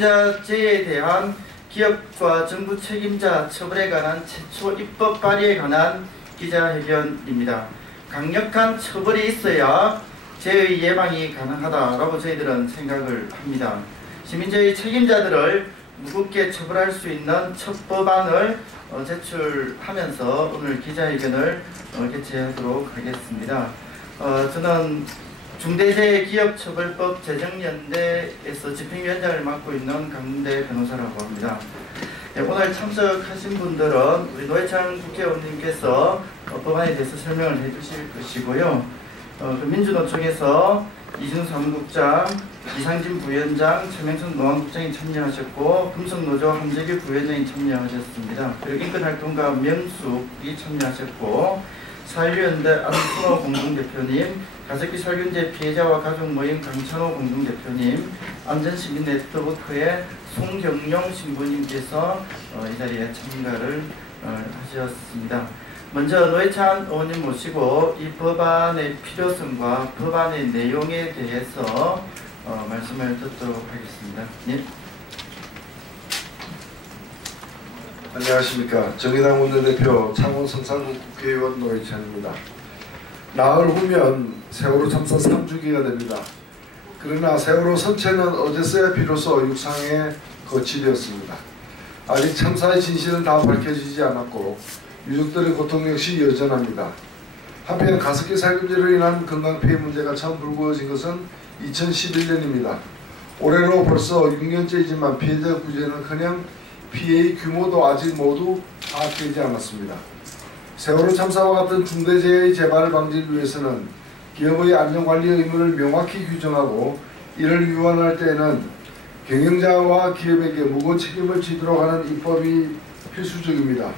경영자재에 대한 기업과 정부 책임자 처벌에 관한 최초 입법 발의에 관한 기자회견입니다. 강력한 처벌이 있어야 재해 예방이 가능하다라고 저희들은 생각을 합니다. 시민재해 책임자들을 무겁게 처벌할 수 있는 첫 법안을 제출하면서 오늘 기자회견을 개최하도록 하겠습니다. 저는 중대재해기업처벌법 제정연대에서 집행위원장을 맡고 있는 강문대 변호사라고 합니다. 오늘 참석하신 분들은 우리 노회찬 국회의원님께서 법안에 대해서 설명을 해주실 것이고요. 민주노총에서 이준 사무국장, 이상진 부위원장, 최명선 노안국장이 참여하셨고 금속노조 함재규 부위원장이 참여하셨습니다. 그리고 인권활동가 명숙이 참여하셨고 사회연대 안순호 공동대표님, 가습기 살균제 피해자와 가족모임 강찬호 공동대표님, 안전시민네트워크의 송경용 신부님께서 이 자리에 참가를 하셨습니다. 먼저 노회찬 의원님 모시고 이 법안의 필요성과 법안의 내용에 대해서 말씀을 듣도록 하겠습니다. 네. 안녕하십니까. 정의당 원내대표 창원 성산구 국회의원 노회찬입니다. 나흘 후면 세월호 참사 3주기가 됩니다. 그러나 세월호 선체는 어제서야 비로소 육상에 거치되었습니다. 아직 참사의 진실은 다 밝혀지지 않았고 유족들의 고통 역시 여전합니다. 한편 가습기 살균제로 인한 건강피해 문제가 처음 불거진 것은 2011년입니다. 올해로 벌써 6년째이지만 피해자 구제는커녕 피해의 규모도 아직 모두 파악되지 않았습니다. 세월호 참사와 같은 중대재해의 재발을 방지를 위해서는 기업의 안전관리 의무를 명확히 규정하고 이를 위반할 때에는 경영자와 기업에게 무거운 책임을 지도록 하는 입법이 필수적입니다.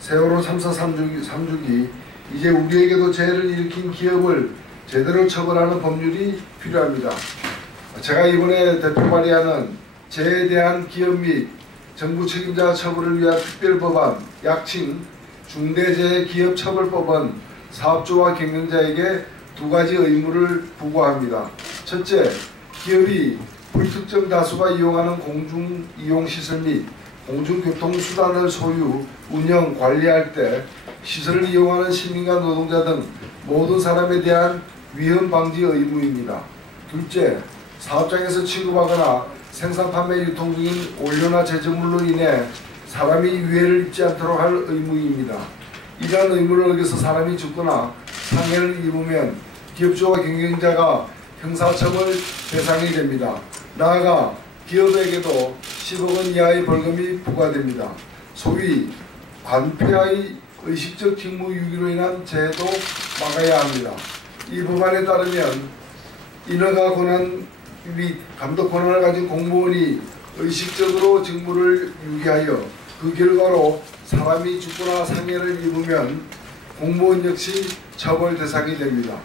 세월호 참사 3주기 이제 우리에게도 재해를 일으킨 기업을 제대로 처벌하는 법률이 필요합니다. 제가 이번에 대표 발의하는 재해에 대한 기업 및 정부 책임자 처벌을 위한 특별법안, 약칭 중대재해기업처벌법은 사업주와 경영자에게 두 가지 의무를 부과합니다. 첫째, 기업이 불특정 다수가 이용하는 공중이용시설 및 공중교통수단을 소유, 운영, 관리할 때 시설을 이용하는 시민과 노동자 등 모든 사람에 대한 위험 방지 의무입니다. 둘째, 사업장에서 취급하거나 생산, 판매, 유통 중인 원료나 제조물로 인해 사람이 위해를 입지 않도록 할 의무입니다. 이러한 의무를 어겨서 사람이 죽거나 상해를 입으면 기업주와 경영자가 형사처벌 대상이 됩니다. 나아가 기업에게도 10억 원 이하의 벌금이 부과됩니다. 소위 관폐의 의식적 직무유기로 인한 재해도 막아야 합니다. 이 법안에 따르면 인허가 권한 및 감독 권한을 가진 공무원이 의식적으로 직무를 유기하여 그 결과로 사람이 죽거나 상해를 입으면 공무원 역시 처벌 대상이 됩니다.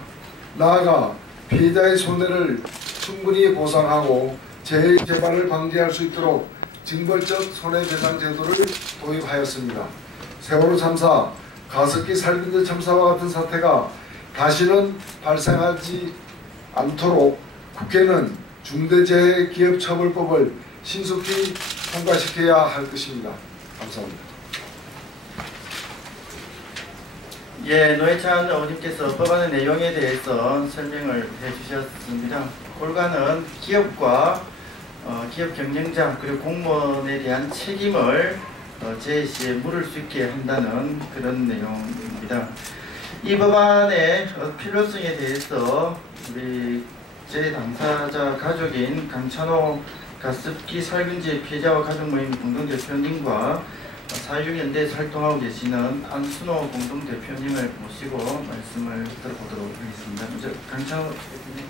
나아가 피해자의 손해를 충분히 보상하고 재해 재발을 방지할 수 있도록 징벌적 손해배상 제도를 도입하였습니다. 세월호 참사, 가습기 살균제 참사와 같은 사태가 다시는 발생하지 않도록 국회는 중대재해기업처벌법을 신속히 통과시켜야 할 것입니다. 감사합니다. 예, 노회찬 의원님께서 법안의 내용에 대해서 설명을 해주셨습니다. 올가는 기업과 기업 경영자 그리고 공무원에 대한 책임을 재해 시에 물을 수 있게 한다는 그런 내용입니다. 이 법안의 필요성에 대해서 우리 재해 당사자 가족인 강찬호 가습기 살균제 피해자와 가족모임 공동대표님과 사회주의연대에서 활동하고 계시는 안순호 공동대표님을 모시고 말씀을 들어보도록 하겠습니다. 먼저 강찬호 대표님.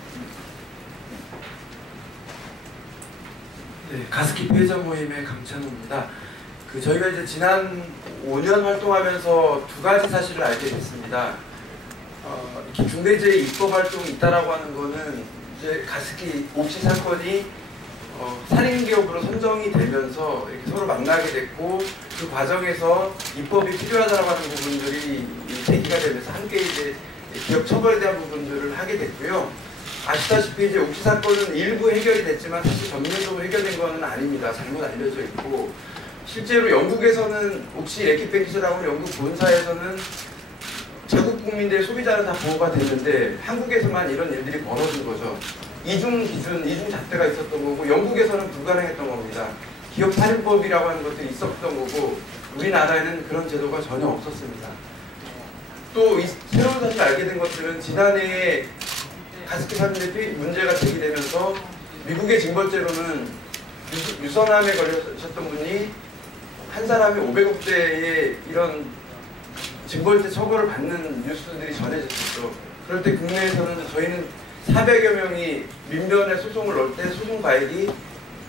네, 가습기 피해자 모임의 강찬호입니다. 저희가 이제 지난 5년 활동하면서 두 가지 사실을 알게 됐습니다. 이렇게 중대재해 입법 활동이 있다라고 하는 거는 이제 가습기 옥시 사건이 살인기업으로 선정이 되면서 이렇게 서로 만나게 됐고 그 과정에서 입법이 필요하다고 하는 부분들이 제기가 되면서 함께 이제 기업 처벌에 대한 부분들을 하게 됐고요. 아시다시피 이제 옥시 사건은 일부 해결이 됐지만 사실 전면적으로 해결된 것은 아닙니다. 잘못 알려져 있고 실제로 영국에서는 옥시 레킷뱅크스라고 영국 본사에서는 자국 국민들의 소비자는 다 보호가 됐는데 한국에서만 이런 일들이 벌어진 거죠. 이중 기준, 이중 잣대가 있었던 거고 영국에서는 불가능했던 겁니다. 기업 살인법이라고 하는 것들이 있었던 거고 우리나라에는 그런 제도가 전혀 없었습니다. 또 이 새로운 사실을 알게 된 것들은 지난해에 가습기 살인의 문제가 제기되면서 미국의 징벌죄로는 유선암에 걸리셨던 분이 한 사람이 500억대의 이런 징벌죄 처벌을 받는 뉴스들이 전해졌었죠. 그럴 때 국내에서는 저희는 400여 명이 민변에 소송을 넣을 때 소송 가액이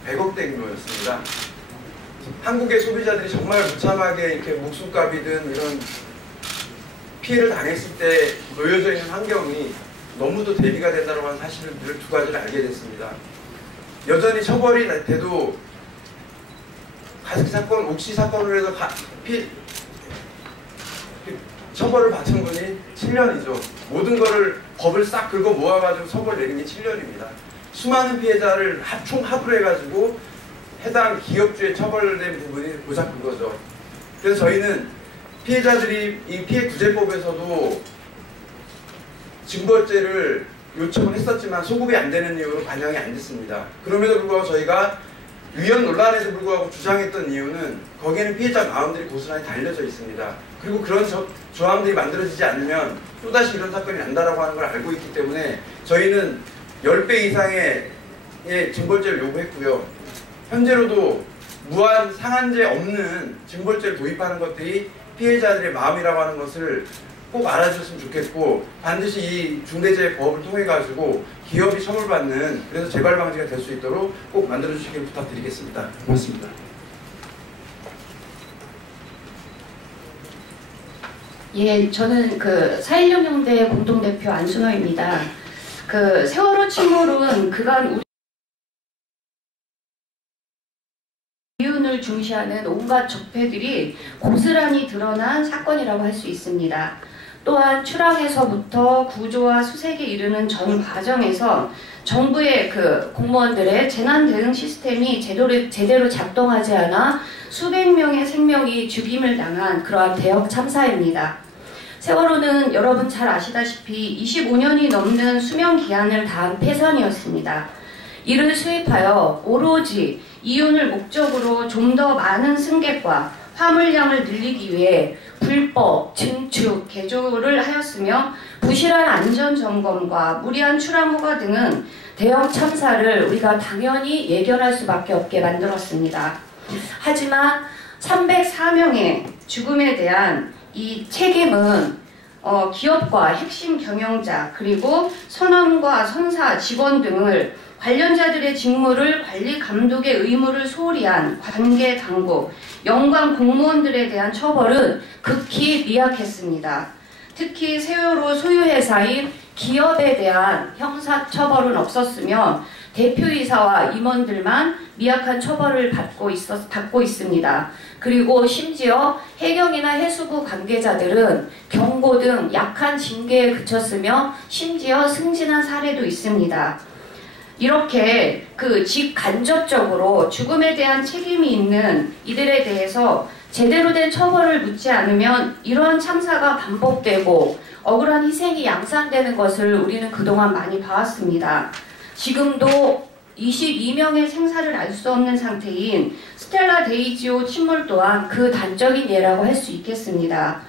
100억대 규모였습니다. 한국의 소비자들이 정말 무참하게 이렇게 목숨값이든 이런 피해를 당했을 때 놓여져 있는 환경이 너무도 대비가 된다고 하는 사실을 두 가지를 알게 됐습니다. 여전히 처벌이 돼도 가습기 사건, 옥시 사건으로 해서 처벌을 받은 분이 7년이죠. 모든 거를 법을 싹 긁어 모아가지고 처벌 내린 게 7년입니다. 수많은 피해자를 합으로 해가지고 해당 기업주에 처벌된 부분이 고작 그거죠. 그래서 저희는 피해자들이 이 피해구제법에서도 징벌죄를 요청을 했었지만 소급이 안 되는 이유로 반영이 안 됐습니다. 그럼에도 불구하고 저희가 위헌 논란에도 불구하고 주장했던 이유는 거기에는 피해자 마음들이 고스란히 달려져 있습니다. 그리고 그런 조항들이 만들어지지 않으면 또다시 이런 사건이 난다라고 하는 걸 알고 있기 때문에 저희는 10배 이상의 징벌죄를 요구했고요. 현재로도 무한 상한제 없는 징벌죄를 도입하는 것들이 피해자들의 마음이라고 하는 것을 꼭 알아주셨으면 좋겠고 반드시 이 중대재해법을 통해 가지고 기업이 처벌받는 그래서 재발 방지가 될 수 있도록 꼭 만들어 주시길 부탁드리겠습니다. 고맙습니다. 예, 저는 그 4.16용대 공동대표 안순호입니다. 그 세월호 침몰은 그간 우리 이윤을 중시하는 온갖 적폐들이 고스란히 드러난 사건이라고 할 수 있습니다. 또한 출항에서부터 구조와 수색에 이르는 전 과정에서 정부의 그 공무원들의 재난 대응 시스템이 제대로 작동하지 않아 수백 명의 생명이 죽임을 당한 그러한 대역 참사입니다. 세월호는 여러분 잘 아시다시피 25년이 넘는 수명 기한을 다한 폐선이었습니다. 이를 수입하여 오로지 이윤을 목적으로 좀 더 많은 승객과 화물량을 늘리기 위해 불법, 증축, 개조를 하였으며 부실한 안전점검과 무리한 출항 허가 등은 대형 참사를 우리가 당연히 예견할 수밖에 없게 만들었습니다. 하지만 304명의 죽음에 대한 이 책임은 기업과 핵심 경영자 그리고 선원과 선사, 직원 등을 관련자들의 직무를 관리 감독의 의무를 소홀히 한 관계 당국, 연관 공무원들에 대한 처벌은 극히 미약했습니다. 특히 세월호 소유회사인 기업에 대한 형사처벌은 없었으며 대표이사와 임원들만 미약한 처벌을 받고 있습니다. 그리고 심지어 해경이나 해수부 관계자들은 경고 등 약한 징계에 그쳤으며 심지어 승진한 사례도 있습니다. 이렇게 직간접적으로 죽음에 대한 책임이 있는 이들에 대해서 제대로 된 처벌을 묻지 않으면 이러한 참사가 반복되고 억울한 희생이 양산되는 것을 우리는 그동안 많이 봐왔습니다. 지금도 22명의 생사를 알 수 없는 상태인 스텔라 데이지호 침몰 또한 그 단적인 예라고 할 수 있겠습니다.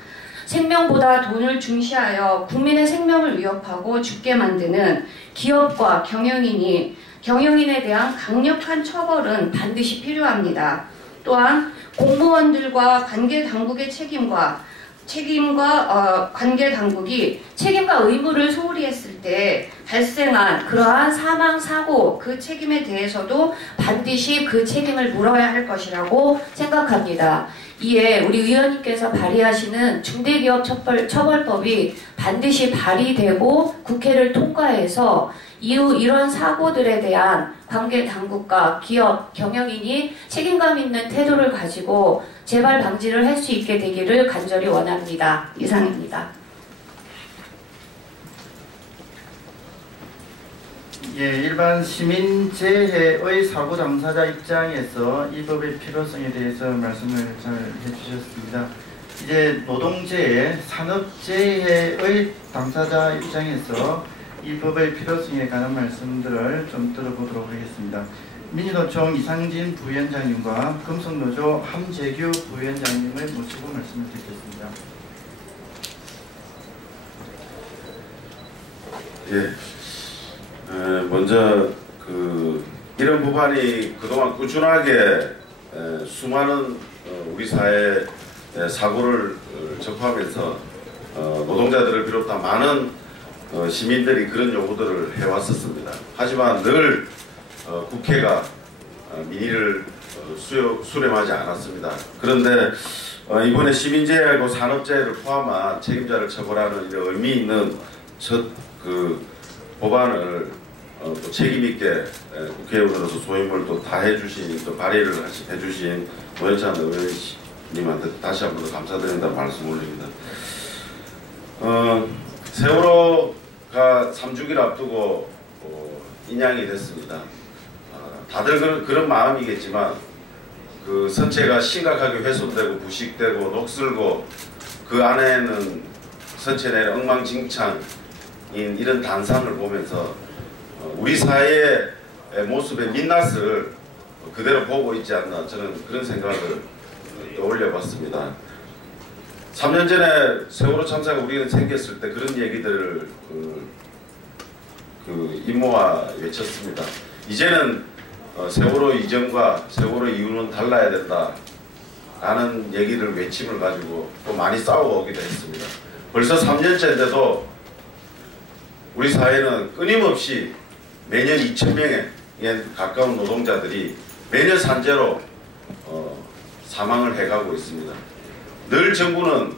생명보다 돈을 중시하여 국민의 생명을 위협하고 죽게 만드는 기업과 경영인에 대한 강력한 처벌은 반드시 필요합니다. 또한 공무원들과 관계당국의 책임과 관계당국이 책임과 의무를 소홀히 했을 때 발생한 그러한 사망, 사고 그 책임에 대해서도 반드시 그 책임을 물어야 할 것이라고 생각합니다. 이에 우리 의원님께서 발의하시는 중대기업 처벌법이 반드시 발의되고 국회를 통과해서 이후 이런 사고들에 대한 관계당국과 기업, 경영인이 책임감 있는 태도를 가지고 재발 방지를 할 수 있게 되기를 간절히 원합니다. 이상입니다. 예, 일반 시민재해의 사고 당사자 입장에서 이 법의 필요성에 대해서 말씀을 잘 해주셨습니다. 이제 노동재해, 산업재해의 당사자 입장에서 이 법의 필요성에 관한 말씀들을 좀 들어보도록 하겠습니다. 민주노총 이상진 부위원장님과 금속노조 함재규 부위원장님을 모시고 말씀을 드리겠습니다. 예, 먼저 이런 법안이 그동안 꾸준하게 수많은 우리 사회 사고를 접하면서 노동자들을 비롯한 많은 시민들이 그런 요구들을 해왔었습니다. 하지만 늘 국회가 민의를 수렴하지 않았습니다. 그런데 이번에 시민재해하고 산업재해를 포함한 책임자를 처벌하는 이런 의미 있는 첫 법안을 또 책임있게 국회의원으로서 소임을 또 다 해주신, 또 발의를 해주신 노회찬 의원님한테 다시 한 번 더 감사드린다는 말씀 올립니다. 세월호가 3주기를 앞두고 인양이 됐습니다. 다들 그런 마음이겠지만 그 선체가 심각하게 훼손되고 부식되고 녹슬고 그 안에는 선체 내 엉망진창인 이런 단상을 보면서 우리 사회의 모습의 민낯을 그대로 보고 있지 않나, 저는 그런 생각을 떠올려 봤습니다. 3년 전에 세월호 참사가 우리는 생겼을 때 그런 얘기들을 임모와 외쳤습니다. 이제는 세월호 이전과 세월호 이후는 달라야 된다 라는 얘기를 외침을 가지고 또 많이 싸워오기도 했습니다. 벌써 3년째인데도 우리 사회는 끊임없이 매년 2,000명에 가까운 노동자들이 매년 산재로 사망을 해가고 있습니다. 늘 정부는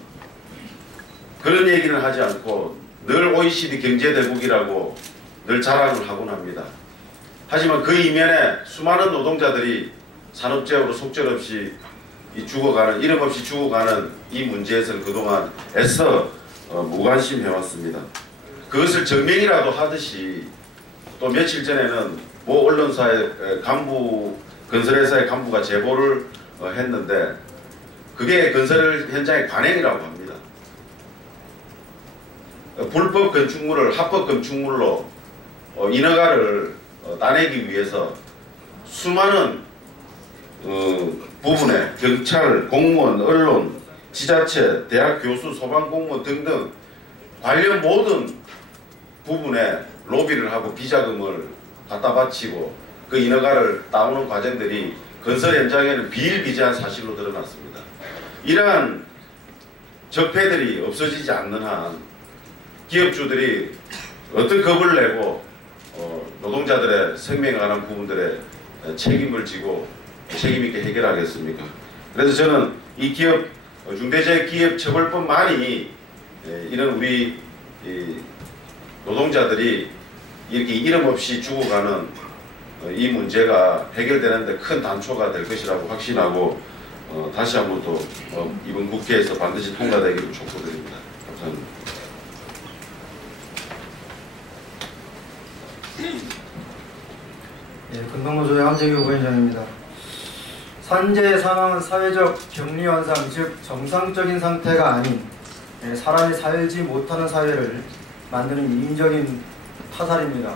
그런 얘기는 하지 않고 늘 OECD 경제대국이라고 늘 자랑을 하곤 합니다. 하지만 그 이면에 수많은 노동자들이 산업재해로 속절없이 죽어가는, 이름 없이 죽어가는 이 문제에서는 그동안 애써 무관심해왔습니다. 그것을 증명이라도 하듯이 또 며칠 전에는 모 언론사의 간부, 건설회사의 간부가 제보를 했는데 그게 건설 현장의 관행이라고 합니다. 불법 건축물을 합법 건축물로 인허가를 따내기 위해서 수많은 부분에 경찰, 공무원, 언론, 지자체, 대학 교수, 소방공무원 등등 관련 모든 부분에 로비를 하고 비자금을 갖다 바치고 그 인허가를 따오는 과정들이 건설 현장에는 비일비재한 사실로 드러났습니다. 이러한 적폐들이 없어지지 않는 한 기업주들이 어떤 겁을 내고 노동자들의 생명에 관한 부분들에 책임을 지고 책임있게 해결하겠습니까? 그래서 저는 이 중대재해기업처벌법만이 이런 우리 노동자들이 이렇게 이름 없이 죽어가는 이 문제가 해결되는데 큰 단초가 될 것이라고 확신하고 다시 한번 또 이번 국회에서 반드시 통과되기를 촉구드립니다. 감사합니다. 예, 금동노조의 함재규 부위원장입니다. 산재 사망은 사회적 격리현상, 즉 정상적인 상태가 아닌 사람이 살지 못하는 사회를 만드는 인위적인 타살입니다.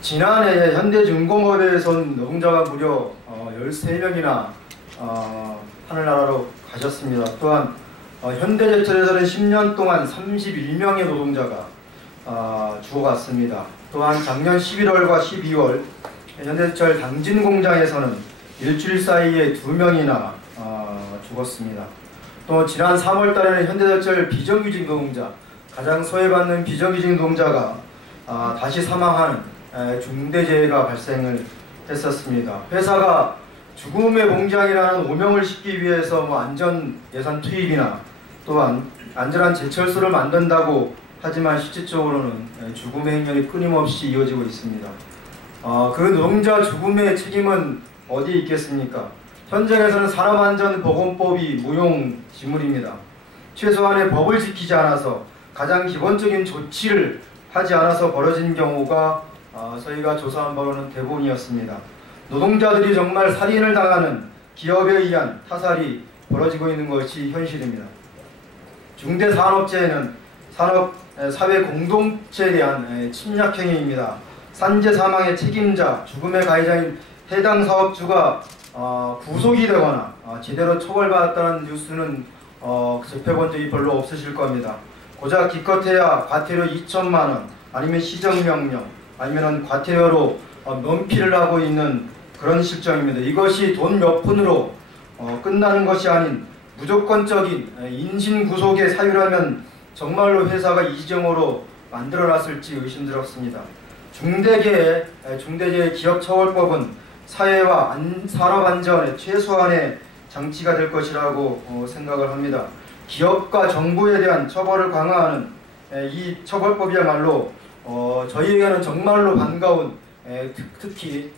지난해 현대중공업에선 노동자가 무려 13명이나 하늘나라로 가셨습니다. 또한 현대제철에서는 10년 동안 31명의 노동자가 죽어갔습니다. 또한 작년 11월과 12월 현대제철 당진공장에서는 일주일 사이에 2명이나 죽었습니다. 또 지난 3월 달에는 현대제철 비정규직 노동자, 가장 소외받는 비정규직 노동자가 다시 사망하는 중대재해가 발생을 했었습니다. 회사가 죽음의 공장이라는 오명을 싣기 위해서 안전 예산 투입이나 또한 안전한 제철소를 만든다고 하지만 실질적으로는 죽음의 행렬이 끊임없이 이어지고 있습니다. 그 노동자 죽음의 책임은 어디에 있겠습니까? 현장에서는 사람안전보건법이 무용지물입니다. 최소한의 법을 지키지 않아서 가장 기본적인 조치를 하지 않아서 벌어진 경우가 저희가 조사한 바로는 대부분이었습니다. 노동자들이 정말 살인을 당하는 기업에 의한 타살이 벌어지고 있는 것이 현실입니다. 중대산업재해는 사회 공동체에 대한 침략행위입니다. 산재 사망의 책임자, 죽음의 가해자인 해당 사업주가 구속이 되거나 제대로 처벌받았다는 뉴스는 접해본 적이 별로 없으실 겁니다. 고작 기껏해야 과태료 2천만 원, 아니면 시정명령, 아니면 과태료로 면피를 하고 있는 그런 실정입니다. 이것이 돈 몇 푼으로 끝나는 것이 아닌 무조건적인 인신구속의 사유라면 정말로 회사가 이지경으로 만들어놨을지 의심스럽습니다. 중대재해 기업처벌법은 사회와 산업안전의 최소한의 장치가 될 것이라고 생각을 합니다. 기업과 정부에 대한 처벌을 강화하는 이 처벌법이야말로 저희에게는 정말로 반가운 특히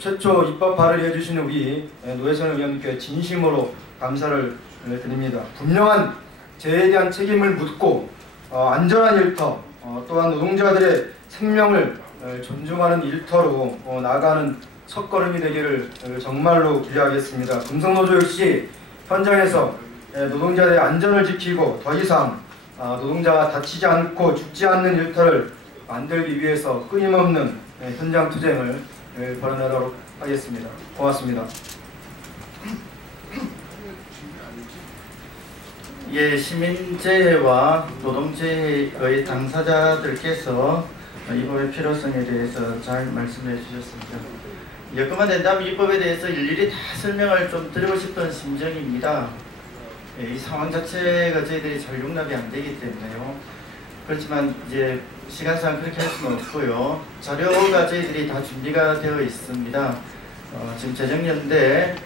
최초 입법 발의를 해주신 우리 노회선 의원님께 진심으로 감사를 드립니다. 분명한 재해에 대한 책임을 묻고 안전한 일터, 또한 노동자들의 생명을 존중하는 일터로 나아가는 첫걸음이 되기를 정말로 기대하겠습니다. 금속노조 역시 현장에서 노동자들의 안전을 지키고 더 이상 노동자가 다치지 않고 죽지 않는 일터를 만들기 위해서 끊임없는 현장 투쟁을 벌여나가도록 하겠습니다. 고맙습니다. 예, 시민재해와 노동재해의 당사자들께서 이 법의 필요성에 대해서 잘 말씀해 주셨습니다. 여건만 된다면 이 법에 대해서 일일이 다 설명을 좀 드리고 싶은 심정입니다. 이 상황 자체가 저희들이 잘 용납이 안 되기 때문에요. 그렇지만 이제 시간상 그렇게 할 수는 없고요. 자료가 저희들이 다 준비가 되어 있습니다. 지금 재정연대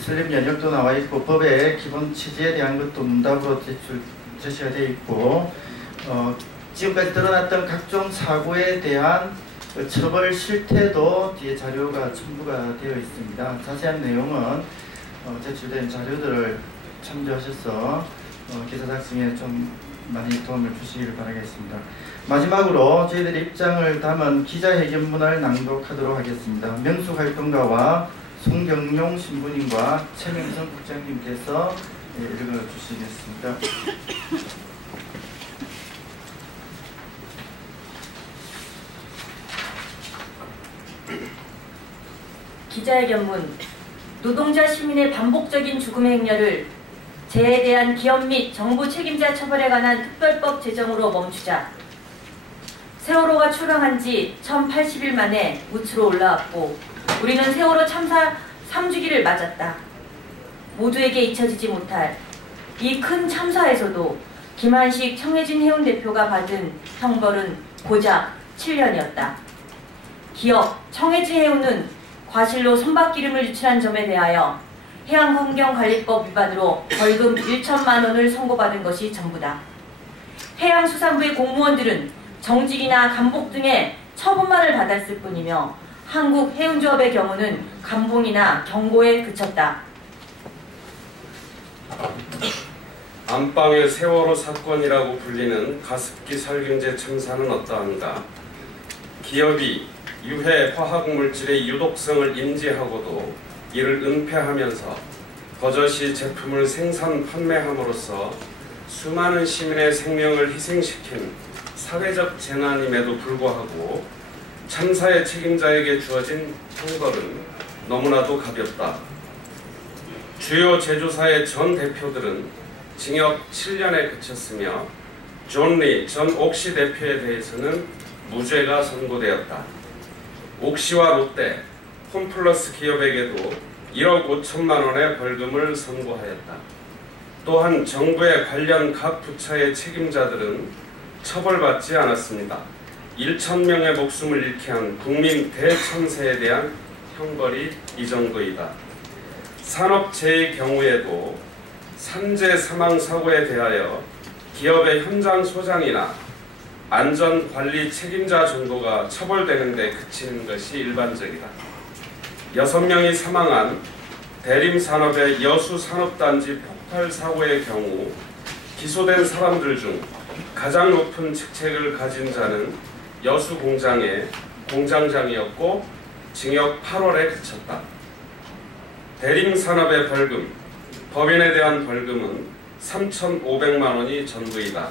설립 연역도 나와 있고 법의 기본 취지에 대한 것도 문답으로 제시가 되어 있고 지금까지 드러났던 각종 사고에 대한 처벌 실태도 뒤에 자료가 첨부가 되어 있습니다. 자세한 내용은 제출된 자료들을 참조하셔서 기사 작성에 좀 많이 도움을 주시기를 바라겠습니다. 마지막으로 저희들의 입장을 담은 기자회견문을 낭독하도록 하겠습니다. 명수활동가와 송경용 신부님과 최명선 국장님께서 읽어주시겠습니다. 기자회견문. 노동자 시민의 반복적인 죽음의 행렬을 재해에 대한 기업 및 정부 책임자 처벌에 관한 특별법 제정으로 멈추자. 세월호가 출항한 지 1080일 만에 우측으로 올라왔고 우리는 세월호 참사 3주기를 맞았다. 모두에게 잊혀지지 못할 이 큰 참사에서도 김한식 청해진 해운 대표가 받은 형벌은 고작 7년이었다. 기업 청해진 해운은 과실로 선박기름을 유출한 점에 대하여 해양환경관리법 위반으로 벌금 1천만 원을 선고받은 것이 전부다. 해양수산부의 공무원들은 정직이나 감복 등의 처분만을 받았을 뿐이며 한국해운조합의 경우는 감봉이나 경고에 그쳤다. 안방의 세월호 사건이라고 불리는 가습기 살균제 참사는 어떠한가? 기업이 유해 화학물질의 유독성을 인지하고도 이를 은폐하면서 버젓이 제품을 생산 판매함으로써 수많은 시민의 생명을 희생시킨 사회적 재난임에도 불구하고 참사의 책임자에게 주어진 형벌은 너무나도 가볍다. 주요 제조사의 전 대표들은 징역 7년에 그쳤으며 존 리 전 옥시 대표에 대해서는 무죄가 선고되었다. 옥시와 롯데, 홈플러스 기업에게도 1억 5천만 원의 벌금을 선고하였다. 또한 정부의 관련 각 부처의 책임자들은 처벌받지 않았습니다. 1,000명의 목숨을 잃게 한 국민 대참사에 대한 형벌이 이 정도이다. 산업재해의 경우에도 산재 사망사고에 대하여 기업의 현장 소장이나 안전관리 책임자 정도가 처벌되는 데 그치는 것이 일반적이다. 6명이 사망한 대림산업의 여수산업단지 폭발사고의 경우 기소된 사람들 중 가장 높은 직책을 가진 자는 여수공장의 공장장이었고 징역 8월에 그쳤다. 대림산업의 벌금, 법인에 대한 벌금은 3,500만 원이 전부이다.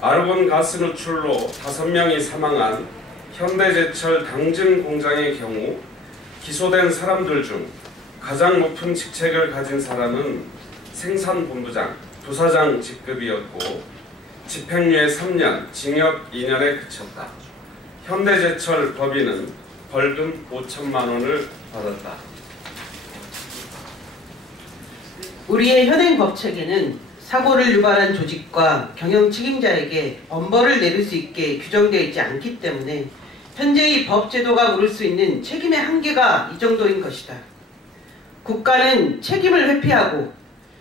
아르곤 가스 누출로 5명이 사망한 현대제철 당진 공장의 경우 기소된 사람들 중 가장 높은 직책을 가진 사람은 생산본부장, 부사장 직급이었고 집행유예 3년, 징역 2년에 그쳤다. 현대제철 법인은 벌금 5천만 원을 받았다. 우리의 현행 법체계는 사고를 유발한 조직과 경영 책임자에게 엄벌을 내릴 수 있게 규정되어 있지 않기 때문에 현재의 법 제도가 물을 수 있는 책임의 한계가 이 정도인 것이다. 국가는 책임을 회피하고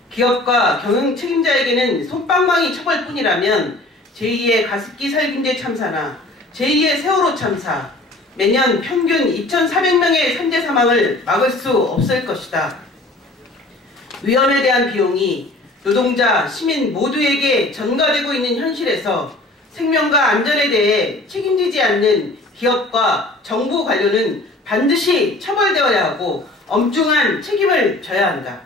기업과 경영 책임자에게는 솜방망이 처벌뿐이라면 제2의 가습기 살균제 참사나 제2의 세월호 참사, 매년 평균 2,400명의 산재 사망을 막을 수 없을 것이다. 위험에 대한 비용이 노동자, 시민 모두에게 전가되고 있는 현실에서 생명과 안전에 대해 책임지지 않는 기업과 정부 관료는 반드시 처벌되어야 하고 엄중한 책임을 져야 한다.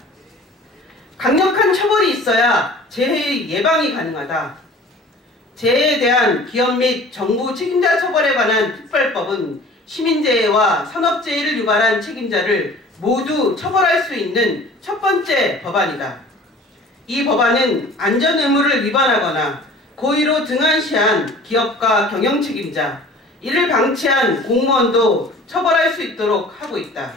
강력한 처벌이 있어야 재해의 예방이 가능하다. 재해에 대한 기업 및 정부 책임자 처벌에 관한 특별법은 시민재해와 산업재해를 유발한 책임자를 모두 처벌할 수 있는 첫 번째 법안이다. 이 법안은 안전의무를 위반하거나 고의로 등한시한 기업과 경영 책임자, 이를 방치한 공무원도 처벌할 수 있도록 하고 있다.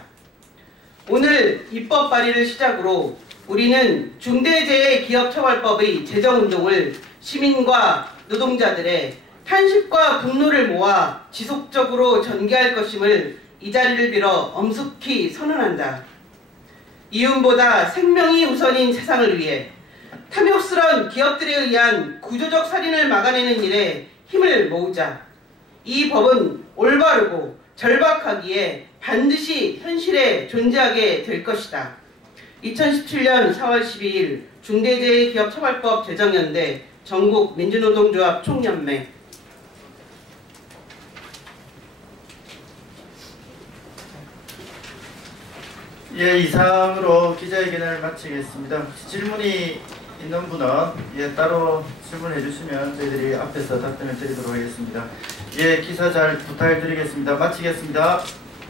오늘 입법 발의를 시작으로 우리는 중대재해기업처벌법의 제정운동을 시민과 노동자들의 탄식과 분노를 모아 지속적으로 전개할 것임을 이 자리를 빌어 엄숙히 선언한다. 이윤보다 생명이 우선인 세상을 위해 탐욕스러운 기업들에 의한 구조적 살인을 막아내는 일에 힘을 모으자. 이 법은 올바르고 절박하기에 반드시 현실에 존재하게 될 것이다. 2017년 4월 12일 중대재해기업처벌법 제정연대 전국민주노동조합 총연맹. 예, 이상으로 기자회견을 마치겠습니다. 혹시 질문이 있는 분은 따로 질문해 주시면 저희들이 앞에서 답변을 드리도록 하겠습니다. 예, 기사 잘 부탁드리겠습니다. 마치겠습니다.